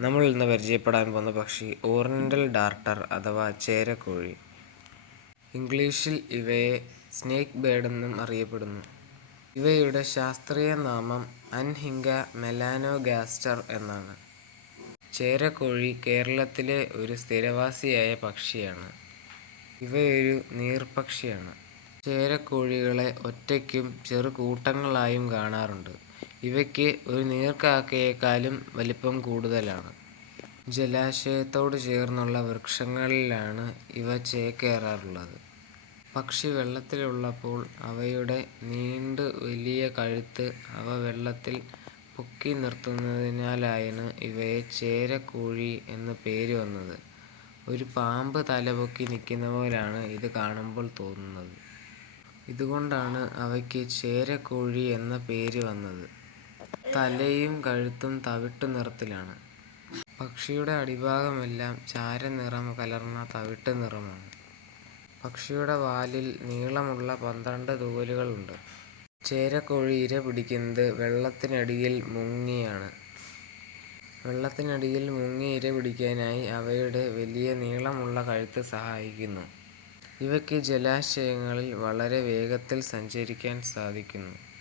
നമ്മൾ ഇന്ന് പരിചയപ്പെടാൻ പോകുന്ന പക്ഷി ഓറിയന്റൽ ഡാർട്ടർ അഥവാ ചേരക്കോഴി. ഇംഗ്ലീഷിൽ ഇവയെ സ്നേക്ക് ബേർഡ് എന്നും അറിയപ്പെടുന്നു. ഇവയുടെ ശാസ്ത്രീയ നാമം അൻഹിംഗ മെലാനോഗാസ്റ്റർ എന്നാണ്. ചേരക്കോഴി കേരളത്തിലെ ഒരു സ്ഥിരവാസിയായ പക്ഷിയാണ്. ഇവയൊരു നീർപക്ഷിയാണ് ചേരക്കോഴികളെ ഒറ്റയ്ക്കും ചെറുകൂട്ടങ്ങളായും കാണാറുണ്ട്. ഇവയ്ക്ക് ഒരു നീർക്കാക്കയേക്കാളും വലിപ്പം കൂടുതലാണ്. ജലാശയത്തോട് ചേർന്നുള്ള വൃക്ഷങ്ങളിലാണ് ഇവ ചേക്കേറാറുള്ളത്. പക്ഷി വെള്ളത്തിലുള്ളപ്പോൾ അവയുടെ നീണ്ട് വലിയ കഴുത്ത് അവ വെള്ളത്തിൽ പൊക്കി നിർത്തുന്നതിനാലായാണ് ഇവയെ ചേരക്കോഴി എന്ന പേര് വന്നത്. ഒരു പാമ്പ് തലപൊക്കി നിൽക്കുന്ന പോലാണ് ഇത് കാണുമ്പോൾ തോന്നുന്നത്. ഇതുകൊണ്ടാണ് അവയ്ക്ക് ചേരക്കോഴി എന്ന പേര് വന്നത്. തലയും കഴുത്തും തവിട്ടു നിറത്തിലാണ്. പക്ഷിയുടെ അടിഭാഗമെല്ലാം ചാരനിറം കലർന്ന തവിട്ട് നിറമാണ്. പക്ഷിയുടെ വാലിൽ നീളമുള്ള പന്ത്രണ്ട് തൂവലുകളുണ്ട്. ചേരക്കോഴി ഇര പിടിക്കുന്നത് വെള്ളത്തിനടിയിൽ മുങ്ങിയാണ്. വെള്ളത്തിനടിയിൽ മുങ്ങി ഇര പിടിക്കാനായി അവയുടെ വലിയ നീളമുള്ള കഴുത്ത് സഹായിക്കുന്നു. ഇവയ്ക്ക് ജലാശയങ്ങളിൽ വളരെ വേഗത്തിൽ സഞ്ചരിക്കാൻ സാധിക്കുന്നു.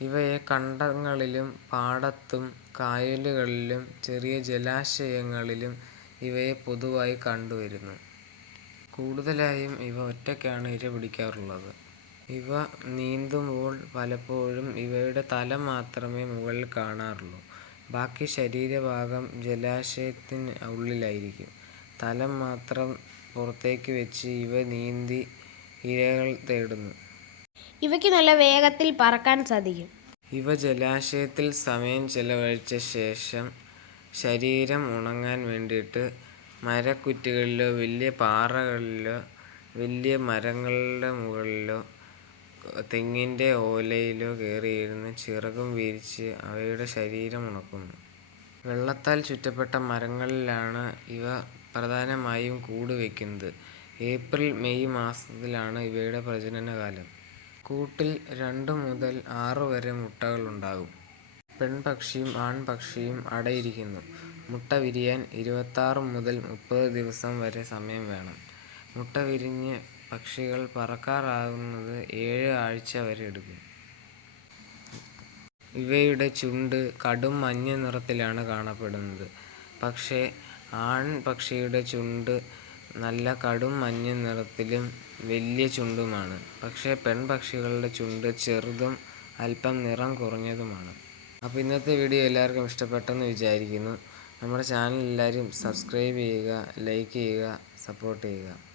ഇവയെ കണ്ടങ്ങളിലും പാടത്തും കായലുകളിലും ചെറിയ ജലാശയങ്ങളിലും ഇവയെ പൊതുവായി കണ്ടുവരുന്നു. കൂടുതലായും ഇവ ഒറ്റയ്ക്കാണ് ഇര പിടിക്കാറുള്ളത്. ഇവ നീന്തുമ്പോൾ പലപ്പോഴും ഇവയുടെ തല മാത്രമേ മുകളിൽ കാണാറുള്ളൂ. ബാക്കി ശരീരഭാഗം ജലാശയത്തിന് ഉള്ളിലായിരിക്കും. തല മാത്രം പുറത്തേക്ക് വെച്ച് ഇവ നീന്തി ഇരകൾ തേടുന്നു. ഇവയ്ക്ക് നല്ല വേഗത്തിൽ പറക്കാൻ സാധിക്കും. ഇവ ജലാശയത്തിൽ സമയം ചെലവഴിച്ച ശേഷം ശരീരം ഉണങ്ങാൻ വേണ്ടിയിട്ട് മരക്കുറ്റികളിലോ വലിയ പാറകളിലോ വലിയ മരങ്ങളുടെ മുകളിലോ തെങ്ങിന്റെ ഓലയിലോ കയറിയിരുന്ന് ചിറകും വിരിച്ച് അവയുടെ ശരീരം ഉണക്കുന്നു. വെള്ളത്താൽ ചുറ്റപ്പെട്ട മരങ്ങളിലാണ് ഇവ പ്രധാനമായും കൂട് വയ്ക്കുന്നത് ഏപ്രിൽ മെയ് മാസത്തിലാണ് ഇവയുടെ പ്രജനനകാലം. കൂട്ടിൽ രണ്ട് മുതൽ ആറ് വരെ മുട്ടകളുണ്ടാകും. പെൺപക്ഷിയും ആൺപക്ഷിയും അടയിരിക്കുന്നു. മുട്ട വിരിയാൻ ഇരുപത്താറ് മുതൽ മുപ്പത് ദിവസം വരെ സമയം വേണം. മുട്ട വിരിഞ്ഞ് പക്ഷികൾ പറക്കാറാകുന്നത് ഏഴ് ആഴ്ച വരെ എടുക്കും. ഇവയുടെ ചുണ്ട് കടും മഞ്ഞ നിറത്തിലാണ് കാണപ്പെടുന്നത്. പക്ഷേ ആൺപക്ഷിയുടെ ചുണ്ട് നല്ല കടും മഞ്ഞ നിറത്തിലും വലിയ ചുണ്ടുമാണ്. പക്ഷേ പെൺപക്ഷികളുടെ ചുണ്ട് ചെറുതും അല്പം നിറം കുറഞ്ഞതുമാണ്. അപ്പോൾ ഇന്നത്തെ വീഡിയോ എല്ലാവർക്കും ഇഷ്ടപ്പെട്ടെന്ന് വിചാരിക്കുന്നു. നമ്മുടെ ചാനൽ എല്ലാവരും സബ്സ്ക്രൈബ് ചെയ്യുക ലൈക്ക് ചെയ്യുക സപ്പോർട്ട് ചെയ്യുക.